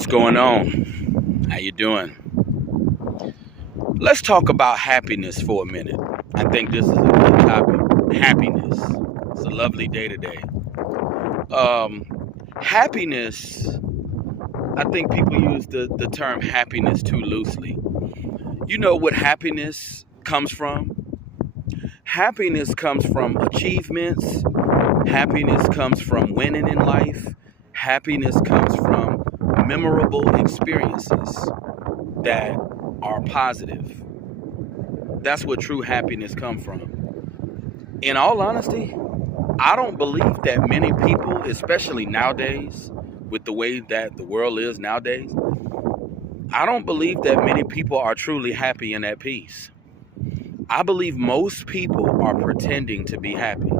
What's going on? How you doing? Let's talk about happiness for a minute. I think this is a good topic. Happiness. It's a lovely day today. Um, Happiness, I think people use the term happiness too loosely. You know what happiness comes from? Happiness comes from achievements. Happiness comes from winning in life. Happiness comes from memorable experiences that are positive. That's where true happiness comes from. In all honesty, I don't believe that many people, especially nowadays, with the way that the world is nowadays, I don't believe that many people are truly happy and at peace. I believe most people are pretending to be happy.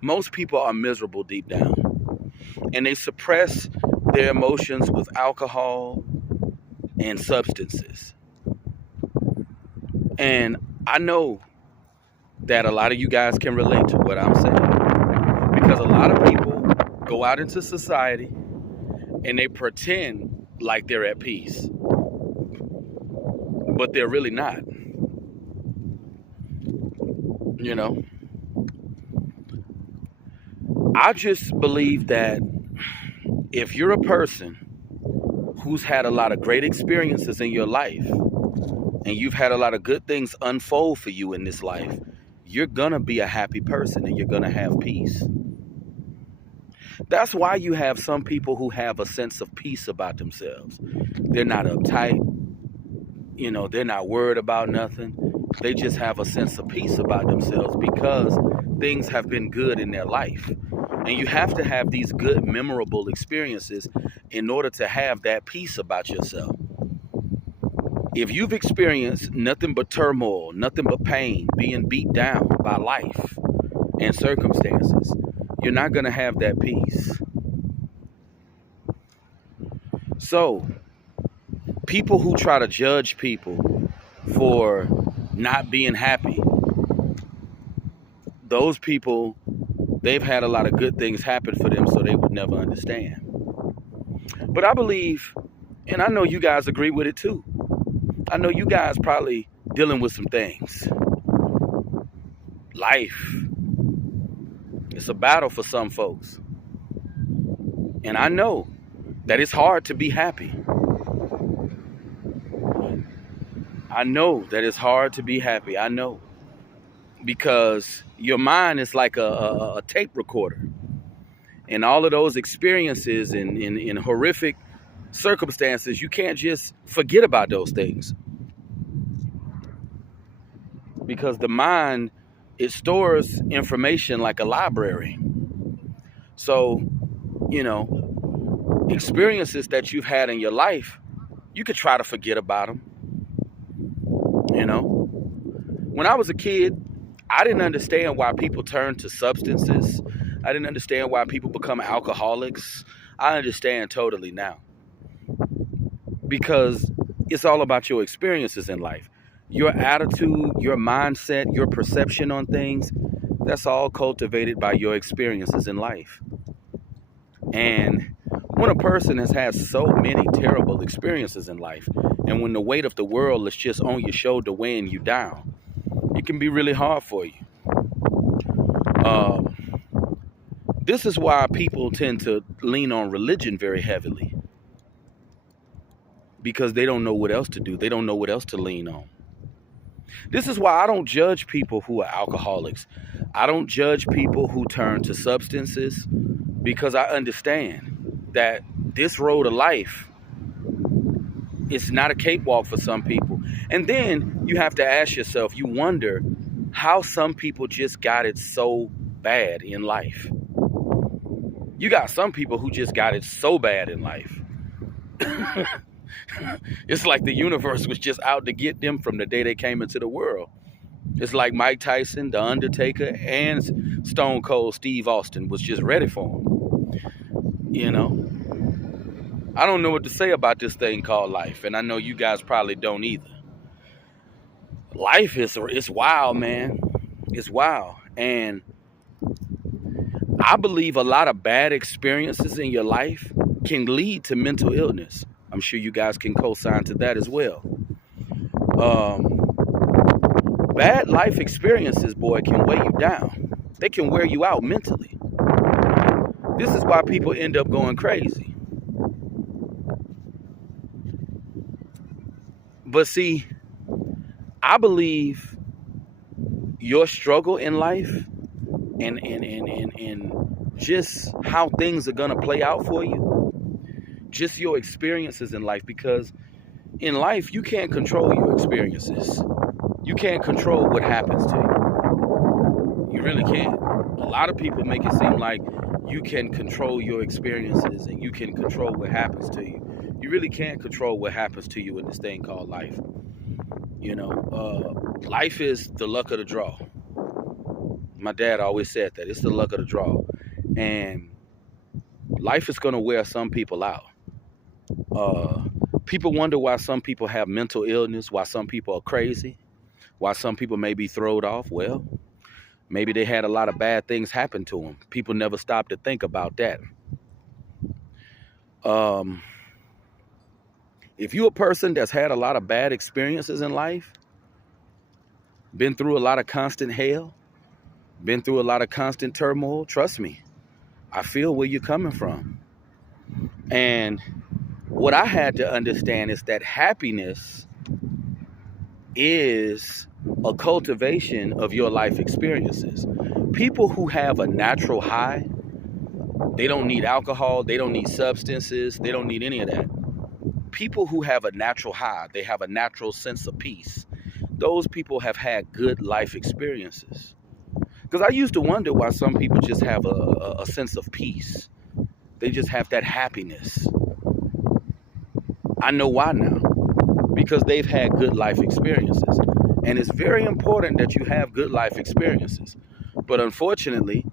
Most people are miserable deep down, and they suppress their emotions with alcohol and substances. And I know that a lot of you guys can relate to what I'm saying, because a lot of people go out into society and they pretend like they're at peace, but they're really not. You know, I just believe that if you're a person who's had a lot of great experiences in your life and you've had a lot of good things unfold for you in this life, you're gonna be a happy person and you're gonna have peace. That's why you have some people who have a sense of peace about themselves. They're not uptight, they're not worried about nothing. They just have a sense of peace about themselves because things have been good in their life. And you have to have these good, memorable experiences in order to have that peace about yourself. If you've experienced nothing but turmoil, nothing but pain, being beat down by life and circumstances, you're not going to have that peace. So, people who try to judge people for not being happy, those people, they've had a lot of good things happen for them, so they would never understand. But I believe, and I know you guys agree with it too, I know you guys probably dealing with some things. Life, it's a battle for some folks. And I know that it's hard to be happy. I know that it's hard to be happy. I know. Because your mind is like a tape recorder. And all of those experiences in horrific circumstances, you can't just forget about those things. Because the mind, it stores information like a library. So, experiences that you've had in your life, you could try to forget about them. When I was a kid, I didn't understand why people turn to substances. I didn't understand why people become alcoholics. I understand totally now. Because it's all about your experiences in life. Your attitude, your mindset, your perception on things, that's all cultivated by your experiences in life. And when a person has had so many terrible experiences in life, and when the weight of the world is just on your shoulder weighing you down, it can be really hard for you. This is why people tend to lean on religion very heavily, because they don't know what else to do. They don't know what else to lean on. This is why I don't judge people who are alcoholics. I don't judge people who turn to substances, because I understand that this road of life is not a cakewalk for some people. And then you have to ask yourself, you wonder how some people just got it so bad in life. You got some people who just got it so bad in life. It's like the universe was just out to get them from the day they came into the world. It's like Mike Tyson, The Undertaker, and Stone Cold Steve Austin was just ready for him. I don't know what to say about this thing called life, and I know you guys probably don't either. Life it's wild, man. It's wild. And I believe a lot of bad experiences in your life can lead to mental illness. I'm sure you guys can co-sign to that as well. Um, Bad life experiences, boy, can weigh you down. They can wear you out mentally. This is why people end up going crazy. But see, I believe your struggle in life and just how things are gonna play out for you, just your experiences in life, because in life you can't control your experiences. You can't control what happens to you. You really can't. A lot of people make it seem like you can control your experiences and you can control what happens to you. You really can't control what happens to you in this thing called life. You know, life is the luck of the draw. My dad always said that. It's the luck of the draw. And life is going to wear some people out. People wonder why some people have mental illness, why some people are crazy, why some people may be thrown off. Well, maybe they had a lot of bad things happen to them. People never stop to think about that. If you're a person that's had a lot of bad experiences in life, been through a lot of constant hell, been through a lot of constant turmoil, trust me, I feel where you're coming from. And what I had to understand is that happiness is a cultivation of your life experiences. People who have a natural high, they don't need alcohol, they don't need substances, they don't need any of that. People who have a natural high, they have a natural sense of peace. Those people have had good life experiences. Because I used to wonder why some people just have a sense of peace. They just have that happiness. I know why now. Because they've had good life experiences. And it's very important that you have good life experiences. But unfortunately,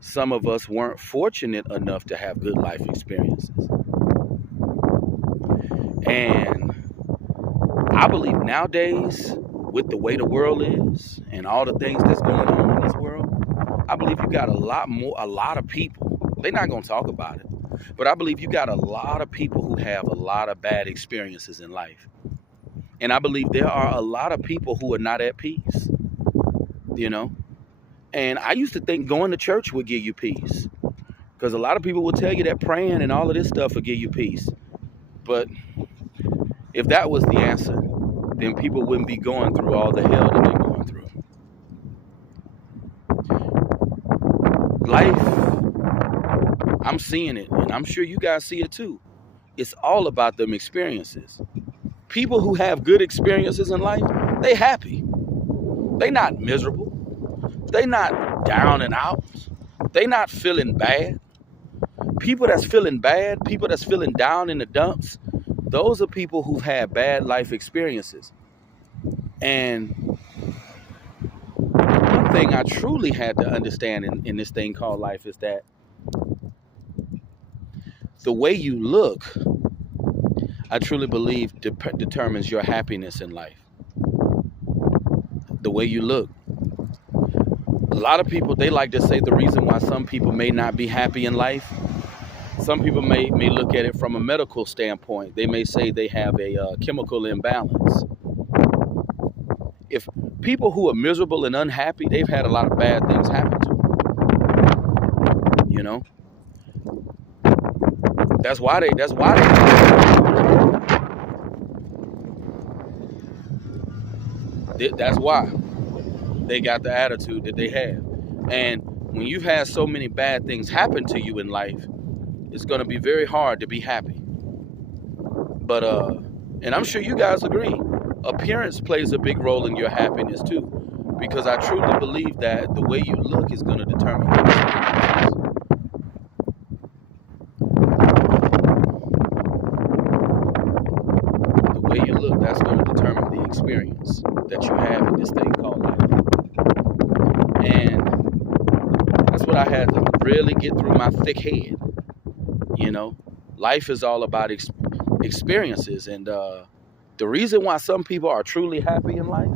some of us weren't fortunate enough to have good life experiences. And I believe nowadays, with the way the world is and all the things that's going on in this world, I believe you got a lot of people. They're not going to talk about it. But I believe you got a lot of people who have a lot of bad experiences in life. And I believe there are a lot of people who are not at peace, you know. And I used to think going to church would give you peace. Because a lot of people will tell you that praying and all of this stuff will give you peace. But if that was the answer, then people wouldn't be going through all the hell that they're going through. Life, I'm seeing it, and I'm sure you guys see it too. It's all about them experiences. People who have good experiences in life, they happy. They not miserable. They not down and out. They not feeling bad. People that's feeling bad, people that's feeling down in the dumps, those are people who've had bad life experiences. And one thing I truly had to understand in this thing called life is that the way you look, I truly believe determines your happiness in life. The way you look. A lot of people, they like to say the reason why some people may not be happy in life. Some people may look at it from a medical standpoint. They may say they have a chemical imbalance. If people who are miserable and unhappy, they've had a lot of bad things happen to them. You know? That's why they got the attitude that they have. And when you've had so many bad things happen to you in life, it's going to be very hard to be happy. But and I'm sure you guys agree, appearance plays a big role in your happiness too, because I truly believe that the way you look is going to determine your experiences. The way you look, that's going to determine the experience that you have in this thing called life. And that's what I had to really get through my thick head. You know, life is all about experiences. And the reason why some people are truly happy in life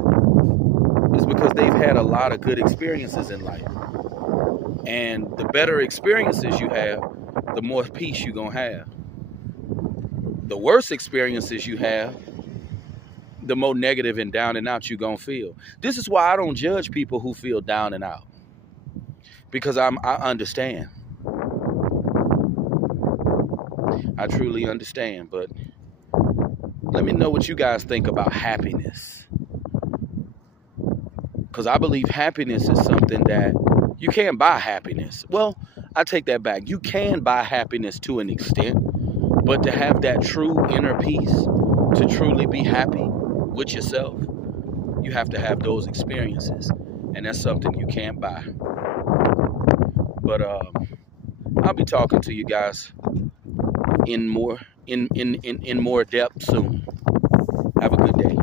is because they've had a lot of good experiences in life. And the better experiences you have, the more peace you're going to have. The worse experiences you have, the more negative and down and out you're going to feel. This is why I don't judge people who feel down and out. Because I understand. I truly understand. But let me know what you guys think about happiness. Because I believe happiness is something that you can't buy happiness. Well, I take that back. You can buy happiness to an extent. But to have that true inner peace, to truly be happy with yourself, you have to have those experiences. And that's something you can't buy. But I'll be talking to you guys in more depth soon. Have a good day.